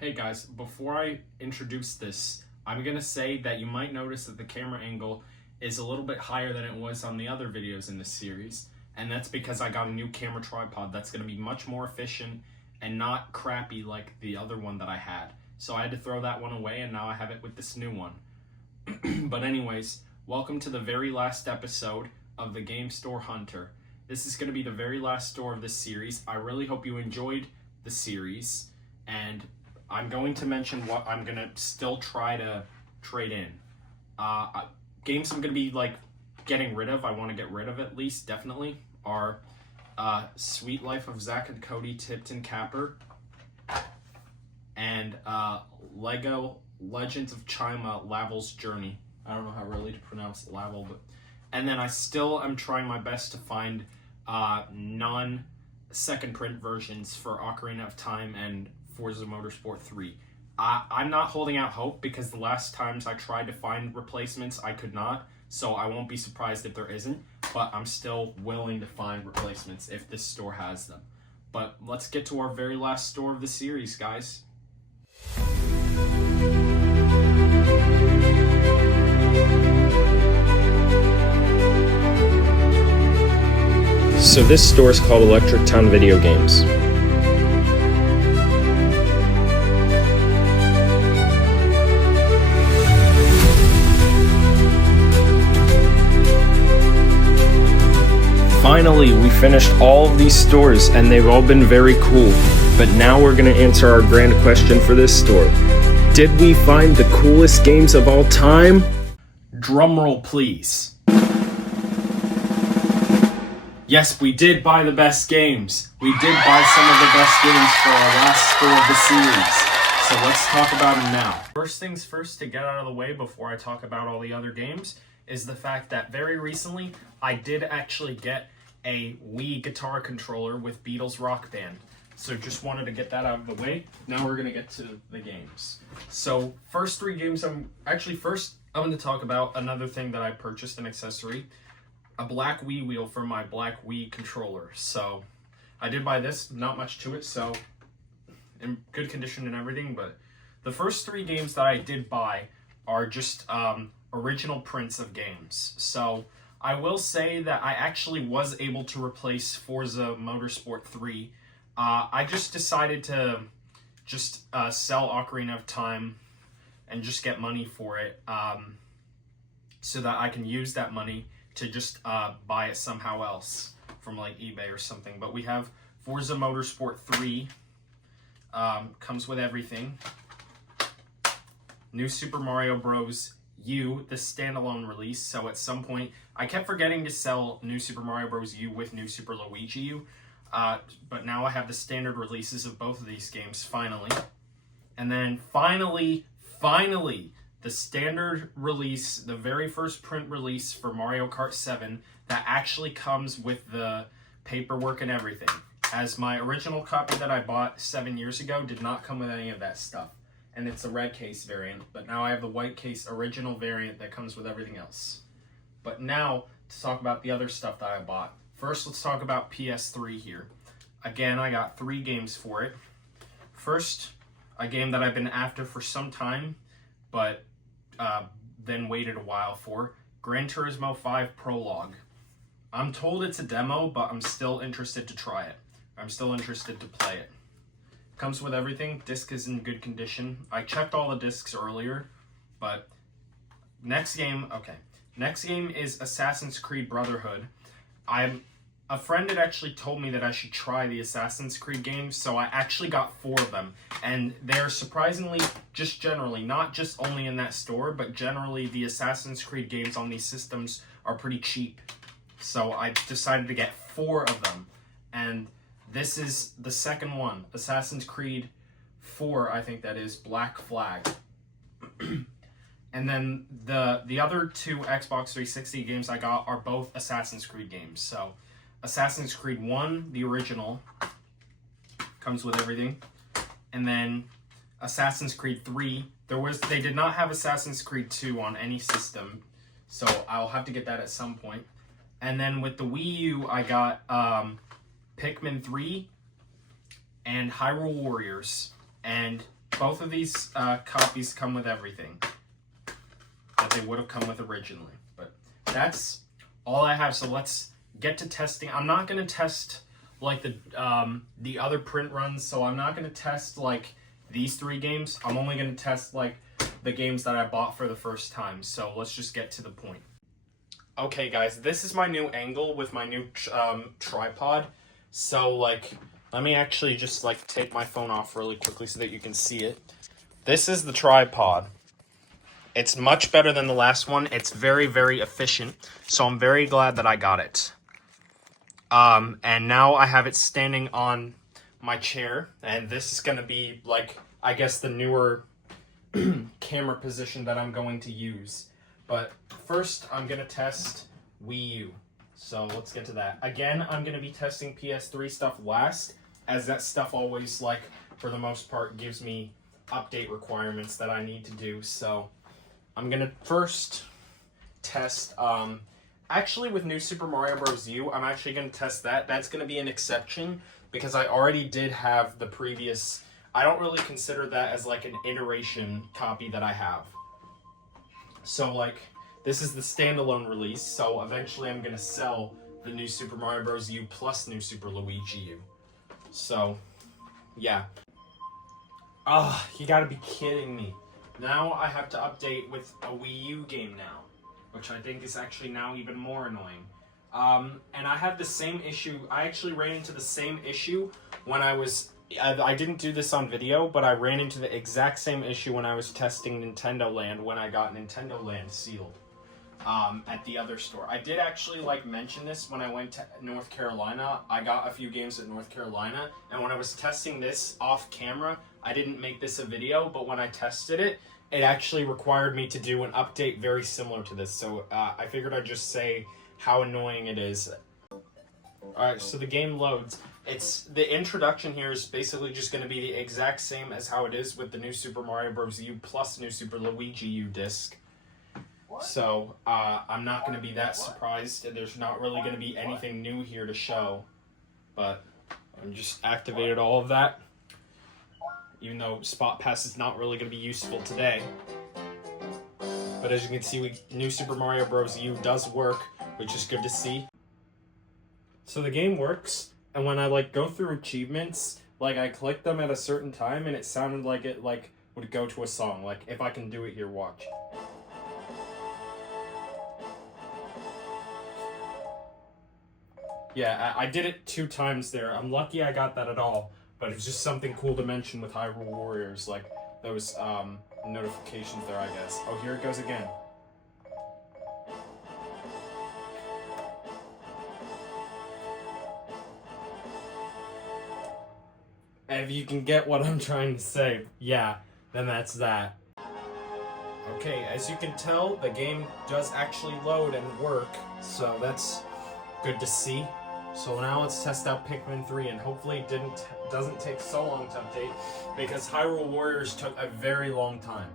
Hey guys, before I introduce this, I'm going to say that you might notice that the camera angle is a little bit higher than it was on the other videos in this series, and that's because I got a new camera tripod that's going to be much more efficient and not crappy like the other one that I had. So I had to throw that one away, and now I have it with this new one. But anyways, welcome to the very last episode of the Game Store Hunter. This is going to be the very last store of this series. I really hope you enjoyed the series, and I'm going to mention what I'm going to still try to trade in. Games I'm going to be getting rid of, I want to get rid of at least, definitely, are Sweet Life of Zack and Cody Tipton Capper and Lego Legends of Chima Lavel's Journey. I don't know how really to pronounce Lavel, but... And then I still am trying my best to find non-second print versions for Ocarina of Time and Forza Motorsport 3. I'm not holding out hope because the last times I tried to find replacements, I could not. So I won't be surprised if there isn't, but I'm still willing to find replacements if this store has them. But let's get to our very last store of the series, guys. So this store is called Electric Town Video Games. Finally, we finished all of these stores and they've all been very cool. But now we're going to answer our grand question for this store. Did we find the coolest games of all time? Drumroll, please. Yes, we did buy the best games. We did buy some of the best games for our last store of the series. So let's talk about them now. First things first, to get out of the way before I talk about all the other games, is the fact that very recently I did actually get a Wii guitar controller with Beatles Rock Band. So just wanted to get that out of the way. Now we're going to get to the games. So first three games, I'm going to talk about another thing that I purchased, an accessory. A black Wii wheel for my black Wii controller. So I did buy this, not much to it, so in good condition and everything, but the first three games that I did buy are just original prints of games. So I will say that I actually was able to replace Forza Motorsport 3. I just decided to just sell Ocarina of Time and just get money for it so that I can use that money to just buy it somehow else from eBay or something. But we have Forza Motorsport 3, comes with everything. New Super Mario Bros. U, the standalone release. So at some point, I kept forgetting to sell New Super Mario Bros. U with New Super Luigi U, but now I have the standard releases of both of these games, finally. And then finally, the standard release, the very first print release for Mario Kart 7 that actually comes with the paperwork and everything. As my original copy that I bought 7 years ago did not come with any of that stuff. And it's a red case variant, but now I have the white case original variant that comes with everything else. But now, to talk about the other stuff that I bought. First, let's talk about PS3 here. Again, I got 3 games for it. First, a game that I've been after for some time, but then waited a while for, Gran Turismo 5 Prologue. I'm told it's a demo, but I'm still interested to try it. I'm still interested to play it. Comes with everything. Disc is in good condition. I checked all the discs earlier, but next game is Assassin's Creed Brotherhood. A friend had actually told me that I should try the Assassin's Creed games, so I actually got 4 of them. And they're surprisingly, just generally, not just only in that store, but generally the Assassin's Creed games on these systems are pretty cheap. So I decided to get 4 of them. And this is the second one, Assassin's Creed 4, I think that is, Black Flag. And then the other 2 Xbox 360 games I got are both Assassin's Creed games. So Assassin's Creed 1, the original, comes with everything. And then Assassin's Creed 3, they did not have Assassin's Creed 2 on any system, so I'll have to get that at some point. And then with the Wii U, I got Pikmin 3 and Hyrule Warriors. And both of these copies come with everything that they would have come with originally. But that's all I have. So let's get to testing. I'm not going to test like the other print runs. So I'm not going to test like these 3 games. I'm only going to test like the games that I bought for the first time. So let's just get to the point. Okay, guys, this is my new angle with my new tripod. So like, let me actually just like take my phone off really quickly so that you can see it. This is the tripod. It's much better than the last one. It's very, very efficient. So I'm very glad that I got it. And now I have it standing on my chair. And this is going to be like, I guess, the newer camera position that I'm going to use. But first, I'm going to test Wii U. So let's get to that. Again, I'm going to be testing PS3 stuff last, as that stuff always, like, for the most part, gives me update requirements that I need to do. So I'm going to first test, actually with New Super Mario Bros. U, I'm actually going to test that. That's going to be an exception, because I already did have the previous, I don't really consider that as like an iteration copy that I have. So like, this is the standalone release, so eventually I'm going to sell the New Super Mario Bros. U plus New Super Luigi U. So, yeah. You gotta be kidding me. Now I have to update with a Wii U game now, which I think is actually now even more annoying. And I had the same issue, I actually ran into the same issue when I didn't do this on video, but I ran into the exact same issue when I was testing Nintendo Land when I got Nintendo Land sealed at the other store. I did actually like mention this when I went to North Carolina. I got a few games at North Carolina, and when I was testing this off camera, I didn't make this a video, but when I tested it, it actually required me to do an update very similar to this. So I figured I'd just say how annoying it is. Alright, so the game loads. The introduction here is basically just going to be the exact same as how it is with the New Super Mario Bros. U plus New Super Luigi U disc. So, I'm not going to be that surprised. There's not really going to be anything new here to show. But I just activated all of that. Even though Spot Pass is not really going to be useful today. But as you can see, New Super Mario Bros. U does work, which is good to see. So the game works, and when I like go through achievements, like I click them at a certain time, and it sounded like it like would go to a song. Like if I can do it here, watch. Yeah, I did it 2 times there. I'm lucky I got that at all, but it was just something cool to mention with Hyrule Warriors, like those notifications there, I guess. Oh, here it goes again. And if you can get what I'm trying to say, yeah, then that's that. Okay, as you can tell, the game does actually load and work, so that's good to see. So now let's test out Pikmin 3, and hopefully it doesn't take so long to update, because Hyrule Warriors took a very long time.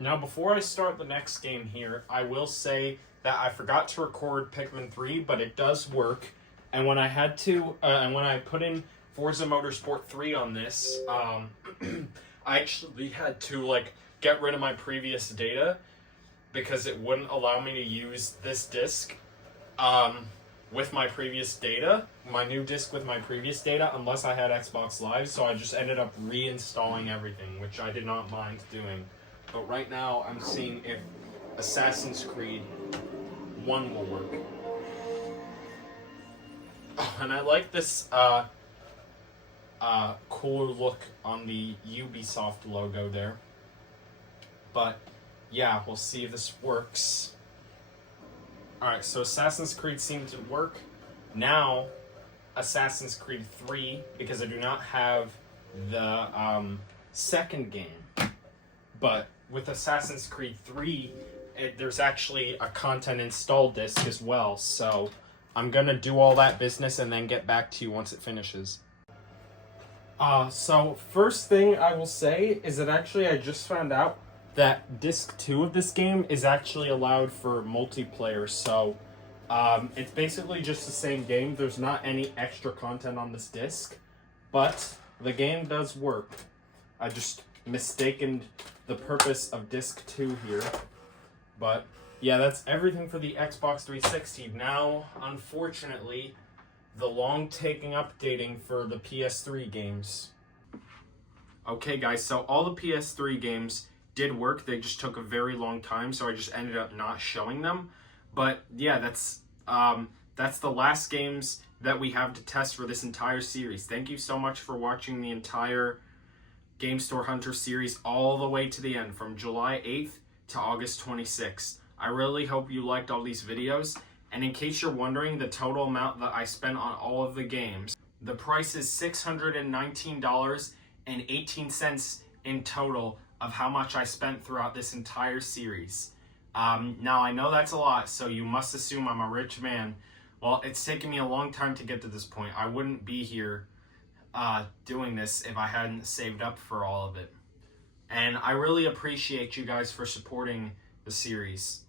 Now before I start the next game here, I will say that I forgot to record Pikmin 3, but it does work. And when I had to, and when I put in Forza Motorsport 3 on this, I actually had to like get rid of my previous data because it wouldn't allow me to use this disc with my previous data, my new disc with my previous data, unless I had Xbox Live, so I just ended up reinstalling everything, which I did not mind doing. But right now, I'm seeing if Assassin's Creed 1 will work. Oh, and I like this cooler look on the Ubisoft logo there. But yeah, we'll see if this works. Alright, so Assassin's Creed seemed to work. Now, Assassin's Creed 3, because I do not have the second game. But with Assassin's Creed 3, there's actually a content install disc as well. So I'm going to do all that business and then get back to you once it finishes. So first thing I will say is that actually I just found out that disc 2 of this game is actually allowed for multiplayer, so it's basically just the same game. There's not any extra content on this disc, but the game does work. I just mistaken the purpose of disc 2 here. But yeah, that's everything for the Xbox 360. Now, unfortunately, the long taking updating for the PS3 games. Okay guys, so all the PS3 games did work. They just took a very long time, so I just ended up not showing them. But yeah, that's the last games that we have to test for this entire series. Thank you so much for watching the entire Game Store Hunter series all the way to the end, from July 8th to August 26th. I really hope you liked all these videos. And in case you're wondering the total amount that I spent on all of the games, the price is $619.18 in total of how much I spent throughout this entire series. Now, I know that's a lot, so you must assume I'm a rich man. Well, it's taken me a long time to get to this point. I wouldn't be here doing this if I hadn't saved up for all of it. And I really appreciate you guys for supporting the series.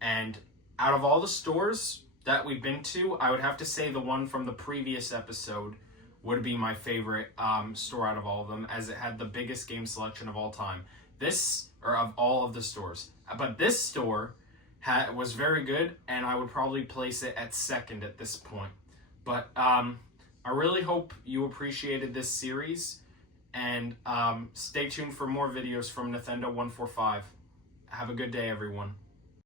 And out of all the stores that we've been to, I would have to say the one from the previous episode would be my favorite store out of all of them, as it had the biggest game selection of all time. Of all of the stores. But this store was very good, and I would probably place it at second at this point. But I really hope you appreciated this series, and stay tuned for more videos from Nathendo 145. Have a good day, everyone.